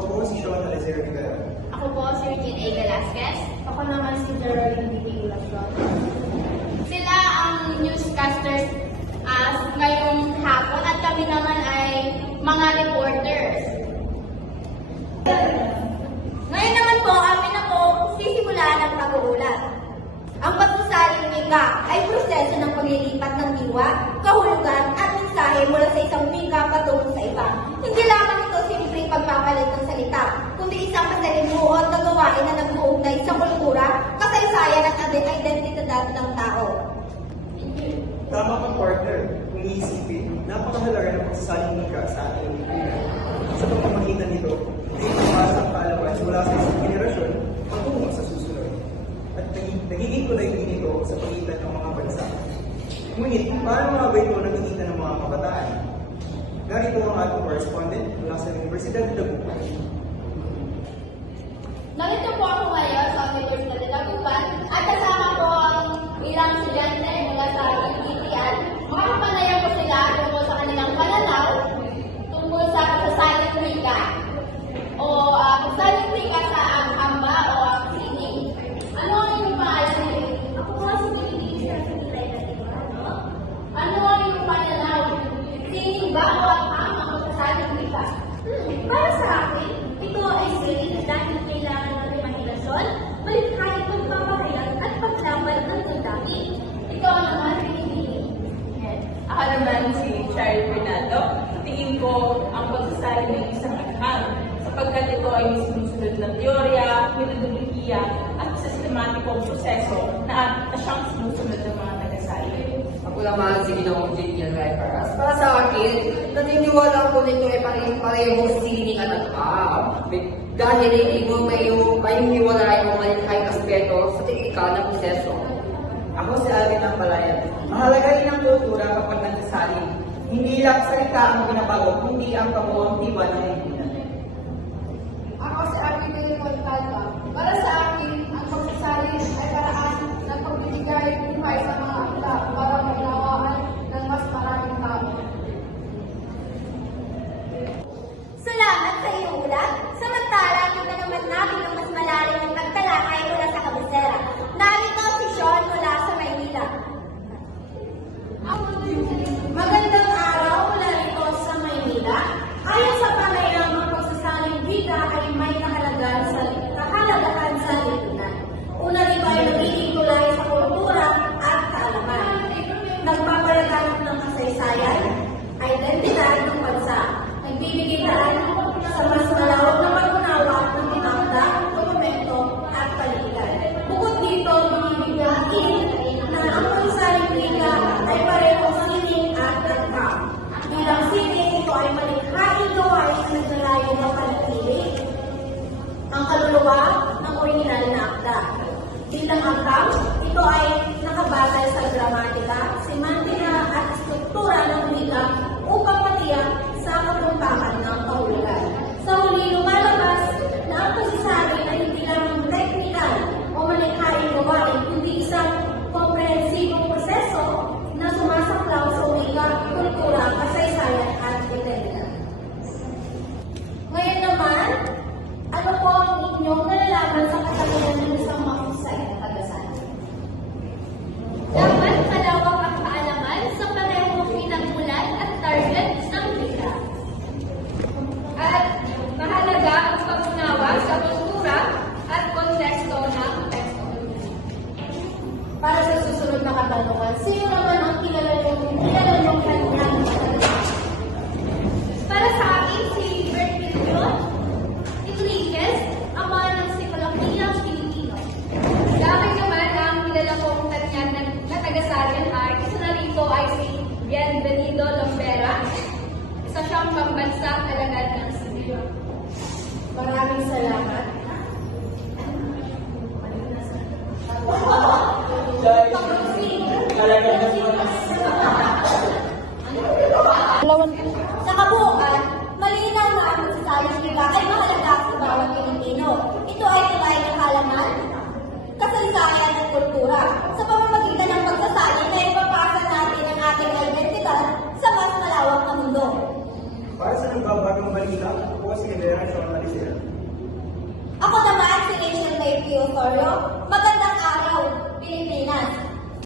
Ako po si Sean Alizero Vigara. Ako po si Regine A. Velasquez. Ako naman si Geraldine D. Ulacion. Sila ang newscasters ngayong hapon at kami naman ay mga reporters. Ngayon naman po, amin na po sisimulan ang pag-uulat. Ang pagsasaling wika ay proseso ng paglilipat ng diwa, kahulugan at mensahe mula sa isang wika patungo sa iba. Hindi lamang ito simpleng pagpapalit ng salita, kundi isang masalimuot na gawain na nag-uugnay sa kultura, kasaysayan at identidad ng tao. Tama kang partner, kung iisipin, napakahalaga ng pagsasaling wika sa ating lipunan. Sa pamamagitan nito, ay tumasa ang kaalaman mula sa isang generasyon patungo sa susunod. At nagiging kulay din ito sa pagitan ng mga bansa. Ngunit, paano mga ba ito nakikita ng mga kabataan? Narito ang ating correspondent mula sa Universidad de Dagupan. Narito po ako ngayon sa Universidad de Dagupan at kasama po ang ilang estudyante mula sa UTL. Makakapanayan ko sila tungkol sa kanilang pananaw tungkol sa pagsasaling wika o pagsasaling wika sa amba o sining. Ano ang inyong pangalan? Ako po si Dominique Sarcinilay Natimano. Ano ang iyong pananaw? Sining ba o ang pagsasaling wika? Para sa akin, ito ay sining dahil kailangan ng imahinasyon, malikhaing pagpapahayag at paglaban ng damdamin. Ikaw naman, Rini. Ako naman si Charlie Fernando. Tingin ko ang pagsasaling ng isang akhang sapagkat ito ay sinusunod ng teorya, metodolohiya at sistematikong proseso na siyang sinusunod ng mga nagasaling. Ako naman si Ginoong J.P.L. Rayparas. Para sa akin, naniniwala ko nito ay parehong sining at akam. Dahil hindi mo may hiwalay o malikhaing aspeto sa teknikal na proseso. Ako si Alvin ng Palayan. Mahalaga rin ang kultura kapag nagsasaling. Hindi lang salita ang binabago, kundi ang kabuuang tiwa ng lipunan. Ako si Arvin Montalva. Para sa akin, ang pagsasaling ay paraan ng pagbibigay buhay sa mga akta para maglawaan ng mas maraming tao. Salamat sa iyong ulat. Samantala, kita naman natin ang mas malalim ng pagtalakay mula sa kabisera. Narito si Sean mula sa Maynila. Magandang araw mula rito sa Maynila. Ayon sa panayang ang pagsasaling wika ay may kahalagahan sa lipunan. Una rito ay nagiging tulay sa kultura at kaalaman. Nagpapalaganap ng kasaysayan, identidad ng bansa. Nagbibigay daan sa mas malawak na pag-unawa ng tinakda, dokumento at palitan. Bukod dito, binibigyan na ang pagsasaling wika ay parehong sining at akam. Bilang sining, ito ay malikhaing gawain na naglalayo na panatili ang kaluluwa ng orihinal na akda. Bilang akam, ito ay nakabatay sa gramatika, semantika at struktura ng wika upang matiyak sa kapuntahan ng kahulugan. Sa huli, lumalabas na ang pagsasabi ay hindi lamang technical o malikhaing gawain, kundi isang komprehensibong proseso na sumasaklaw sa wika, kultura, kasaysayan at identidad. Ngayon naman, ano po ang inyong nalalaman sa katangian ng isang mahusay na tagasaling? Dapat malawak ang kaalaman sa parehong pinagmulan at target ng wika. At mahalaga ang pag-unawa sa kultura at konteksto ng teksto. Para sa susunod na katanungan, sino naman ang kilala niyong kanilang Para sa akin, si Bertilio Enriquez, ama ng Psikolohiya Pilipino. Dami naman ang kilala kong kanya na taga-Sarian ay isa na rito ay si Bienvenido Lombera, isa siyang pambansang alagad ng Sibilyo. Maraming salamat. Sa kabuuan, malinaw na ang pagsasaling wika ay mahalaga sa bawat Pilipino. Ito ay tulay ng halaman, kasaysayan at kultura. Sa pamamagitan ng pagsasaling na ipapasa natin ang ating identidad sa mas malawak na mundo. Para sa nagbabagang balita, ako si Rivera Sean Marisela. Ako naman si Rachel May Piosorio. Magandang araw, Pilipinas!